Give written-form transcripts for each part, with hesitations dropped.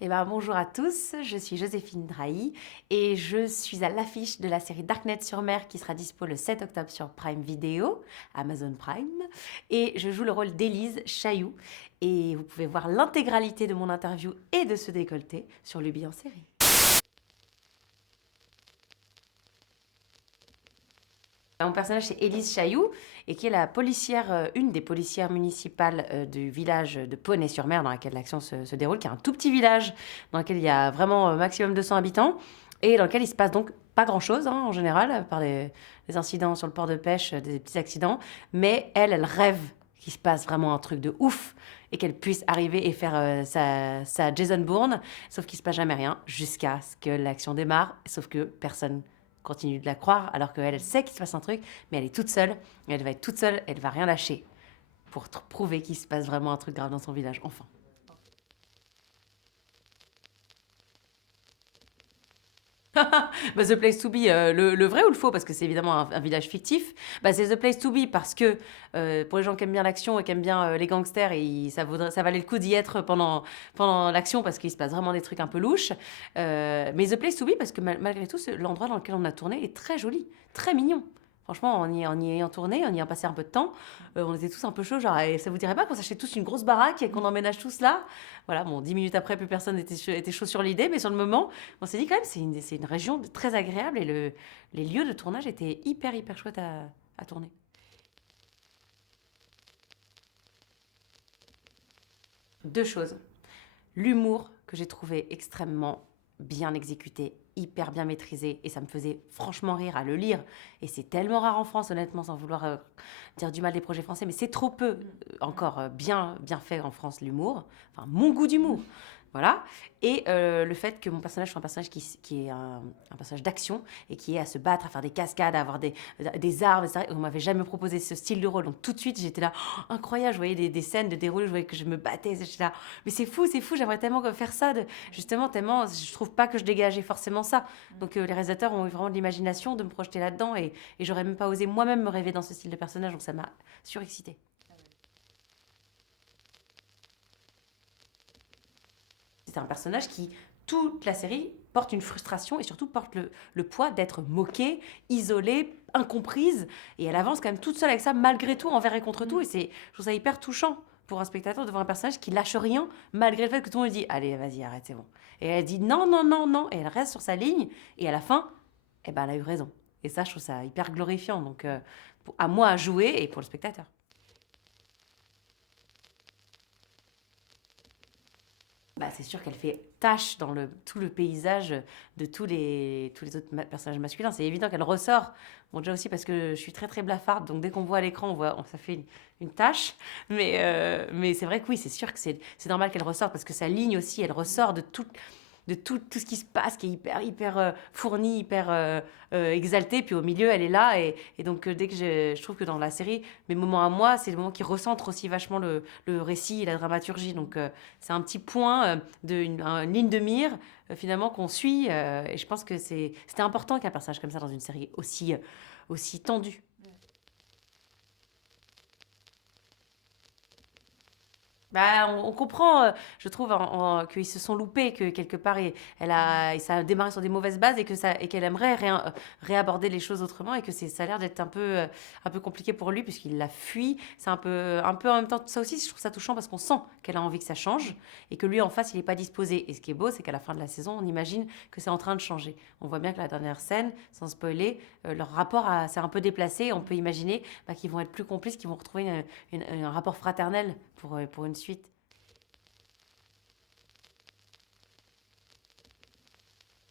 Bonjour à tous, je suis Joséphine Drahi et je suis à l'affiche de la série Darknet sur mer qui sera dispo le 7 octobre sur Prime Video, Amazon Prime, et je joue le rôle d'Élise Chailloux et vous pouvez voir l'intégralité de mon interview et de ce décolleté sur Luby en série. Mon personnage, c'est Élise Chailloux, et qui est la policière, une des policières municipales du village de Poney-sur-Mer, dans lequel l'action se déroule, qui est un tout petit village, dans lequel il y a vraiment maximum 200 habitants, et dans lequel il se passe donc pas grand-chose, en général, à part des incidents sur le port de pêche, des petits accidents, mais elle rêve qu'il se passe vraiment un truc de ouf, et qu'elle puisse arriver et faire sa Jason Bourne, sauf qu'il se passe jamais rien, jusqu'à ce que l'action démarre, sauf que personne continue de la croire, alors qu'elle, elle sait qu'il se passe un truc, mais elle est toute seule, et elle va être toute seule, elle va rien lâcher pour prouver qu'il se passe vraiment un truc grave dans son village, enfin. The Place to Be, le vrai ou le faux? Parce que c'est évidemment un village fictif. C'est The Place to Be parce que pour les gens qui aiment bien l'action et qui aiment bien les gangsters, ça valait le coup d'y être pendant l'action parce qu'il se passe vraiment des trucs un peu louches. Mais The Place to Be parce que malgré tout, l'endroit dans lequel on a tourné est très joli, très mignon. Franchement, en y ayant tourné, en y ayant passé un peu de temps, on était tous un peu chauds, genre, et ça vous dirait pas qu'on s'achète tous une grosse baraque et qu'on emménage tous là? Voilà, bon, 10 minutes après, plus personne était chaud sur l'idée, mais sur le moment, on s'est dit quand même, c'est une région très agréable et les lieux de tournage étaient hyper chouettes à tourner. Deux choses. L'humour que j'ai trouvé extrêmement bien exécuté, hyper bien maîtrisé, et ça me faisait franchement rire à le lire. Et c'est tellement rare en France, honnêtement, sans vouloir dire du mal des projets français, mais c'est trop peu encore bien fait en France, l'humour. Enfin, mon goût d'humour. Voilà. Et le fait que mon personnage soit un personnage qui est un personnage d'action et qui est à se battre, à faire des cascades, à avoir des armes, etc. Et on m'avait jamais proposé ce style de rôle. Donc tout de suite, j'étais là, oh, incroyable. Je voyais des scènes de déroulé, je voyais que je me battais. J'étais là, mais c'est fou, j'aimerais tellement faire ça. Justement, tellement, je trouve pas que je dégageais forcément ça. Donc les réalisateurs ont eu vraiment de l'imagination de me projeter là-dedans et j'aurais même pas osé moi-même me rêver dans ce style de personnage. Donc ça m'a surexcité. C'est un personnage qui, toute la série, porte une frustration et surtout porte le poids d'être moquée, isolée, incomprise. Et elle avance quand même toute seule avec ça, malgré tout, envers et contre tout. Et je trouve ça hyper touchant pour un spectateur de voir un personnage qui lâche rien, malgré le fait que tout le monde lui dit allez, vas-y, arrête, c'est bon. Et elle dit non, non, non, non. Et elle reste sur sa ligne. Et à la fin, elle a eu raison. Et ça, je trouve ça hyper glorifiant. Donc, à moi à jouer et pour le spectateur. C'est sûr qu'elle fait tache dans tout le paysage de tous les autres personnages masculins. C'est évident qu'elle ressort. Bon, déjà aussi parce que je suis très blafarde, donc dès qu'on voit à l'écran, ça fait une tache. Mais c'est vrai que oui, c'est sûr que c'est normal qu'elle ressorte parce que sa ligne aussi, elle ressort de tout ce qui se passe, qui est hyper fourni, hyper exalté. Puis au milieu, elle est là. Et donc, dès que je trouve que dans la série, mes moments à moi, c'est le moment qui recentre aussi vachement le récit et la dramaturgie. Donc, c'est un petit point une ligne de mire, finalement, qu'on suit. Et je pense que c'était important qu'un personnage comme ça dans une série aussi tendue. On comprend, je trouve, qu'ils se sont loupés, que quelque part, et ça a démarré sur des mauvaises bases et qu'elle aimerait réaborder les choses autrement et que ça a l'air d'être un peu compliqué pour lui puisqu'il la fuit. C'est un peu en même temps, ça aussi, je trouve ça touchant parce qu'on sent qu'elle a envie que ça change et que lui, en face, il n'est pas disposé. Et ce qui est beau, c'est qu'à la fin de la saison, on imagine que c'est en train de changer. On voit bien que la dernière scène, sans spoiler, leur rapport s'est un peu déplacé. On peut imaginer qu'ils vont être plus complices, qu'ils vont retrouver un rapport fraternel pour une suite.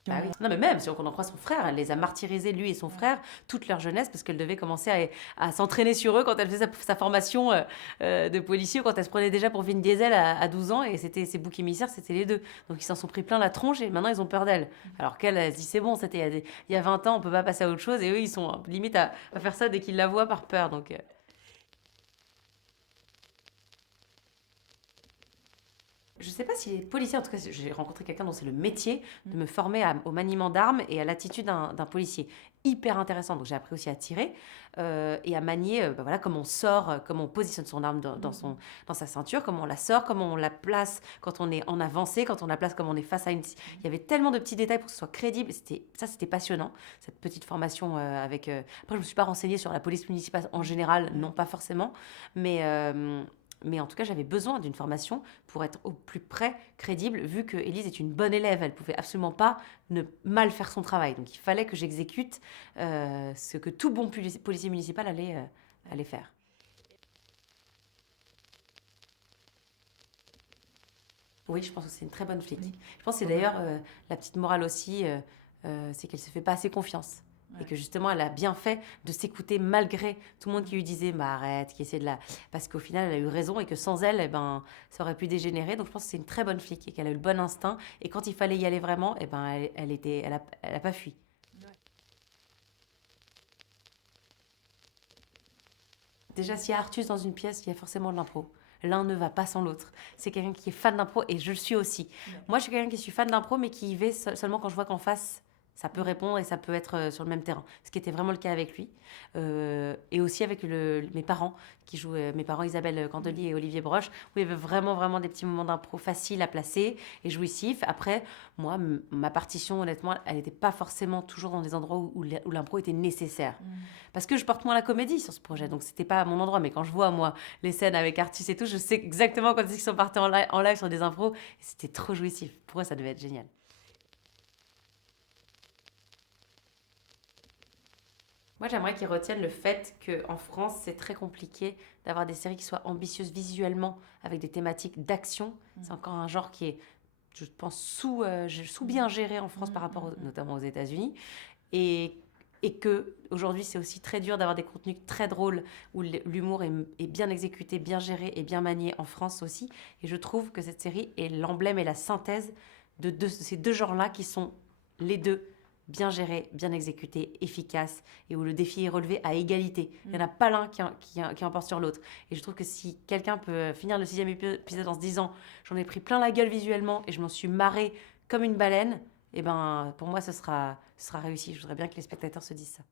Oui. Non, mais même, si on en croit son frère, elle les a martyrisés, lui et son frère, toute leur jeunesse, parce qu'elle devait commencer à s'entraîner sur eux quand elle faisait sa formation de policier, quand elle se prenait déjà pour Vin Diesel à 12 ans, et ses boucs émissaires, c'était les deux. Donc ils s'en sont pris plein la tronche, et maintenant ils ont peur d'elle. Alors qu'elle, elle se dit, c'est bon, c'était il y a 20 ans, on peut pas passer à autre chose, et eux, ils sont limite à faire ça dès qu'ils la voient par peur. Donc, Je sais pas si les policiers, en tout cas, j'ai rencontré quelqu'un dont c'est le métier de me former au maniement d'armes et à l'attitude d'un policier. Hyper intéressant. Donc j'ai appris aussi à tirer et à manier, voilà, comment on sort, comment on positionne son arme dans sa ceinture, comment on la sort, comment on la place quand on est en avancée, quand on la place, comment on est face à une. Il y avait tellement de petits détails pour que ce soit crédible. C'était passionnant, cette petite formation avec. Après, je ne me suis pas renseignée sur la police municipale en général, non, pas forcément, mais. Mais en tout cas, j'avais besoin d'une formation pour être au plus près crédible, vu que Élise est une bonne élève. Elle pouvait absolument pas ne mal faire son travail. Donc il fallait que j'exécute ce que tout bon policier municipal allait faire. Oui, je pense que c'est une très bonne flic. Je pense que c'est d'ailleurs la petite morale aussi, c'est qu'elle se fait pas assez confiance. Et que justement, elle a bien fait de s'écouter malgré tout le monde qui lui disait bah arrête, qui essayait de la. Parce qu'au final, elle a eu raison et que sans elle, eh ben, ça aurait pu dégénérer. Donc je pense que c'est une très bonne flic et qu'elle a eu le bon instinct. Et quand il fallait y aller vraiment, eh ben, elle a pas fui. Déjà, s'il y a Artus dans une pièce, il y a forcément de l'impro. L'un ne va pas sans l'autre. C'est quelqu'un qui est fan d'impro et je le suis aussi. Moi, je suis quelqu'un qui suis fan d'impro, mais qui y va seulement quand je vois qu'en face, ça peut répondre et ça peut être sur le même terrain. Ce qui était vraiment le cas avec lui. Et aussi avec mes parents, qui jouent, mes parents Isabelle Candelier et Olivier Broche, où il y avait vraiment, vraiment des petits moments d'impro faciles à placer et jouissifs. Après, moi, ma partition, honnêtement, elle n'était pas forcément toujours dans des endroits où l'impro était nécessaire. Parce que je porte moins la comédie sur ce projet, donc c'était pas à mon endroit. Mais quand je vois, moi, les scènes avec Artus et tout, je sais exactement quand ils sont partis en live sur des impros. Et c'était trop jouissif. Pour eux, ça devait être génial. Moi, j'aimerais qu'ils retiennent le fait qu'en France, c'est très compliqué d'avoir des séries qui soient ambitieuses visuellement, avec des thématiques d'action. C'est encore un genre qui est, je pense, sous bien géré en France par rapport notamment aux États-Unis. Et, et que aujourd'hui, c'est aussi très dur d'avoir des contenus très drôles où l'humour est bien exécuté, bien géré et bien manié en France aussi. Et je trouve que cette série est l'emblème et la synthèse de ces deux genres-là qui sont les deux bien gérés, bien exécutés, efficaces et où le défi est relevé à égalité. Il n'y en a pas l'un qui emporte sur l'autre. Et je trouve que si quelqu'un peut finir le sixième épisode en se disant j'en ai pris plein la gueule visuellement et je m'en suis marré comme une baleine, eh ben, pour moi, ce sera réussi. Je voudrais bien que les spectateurs se disent ça.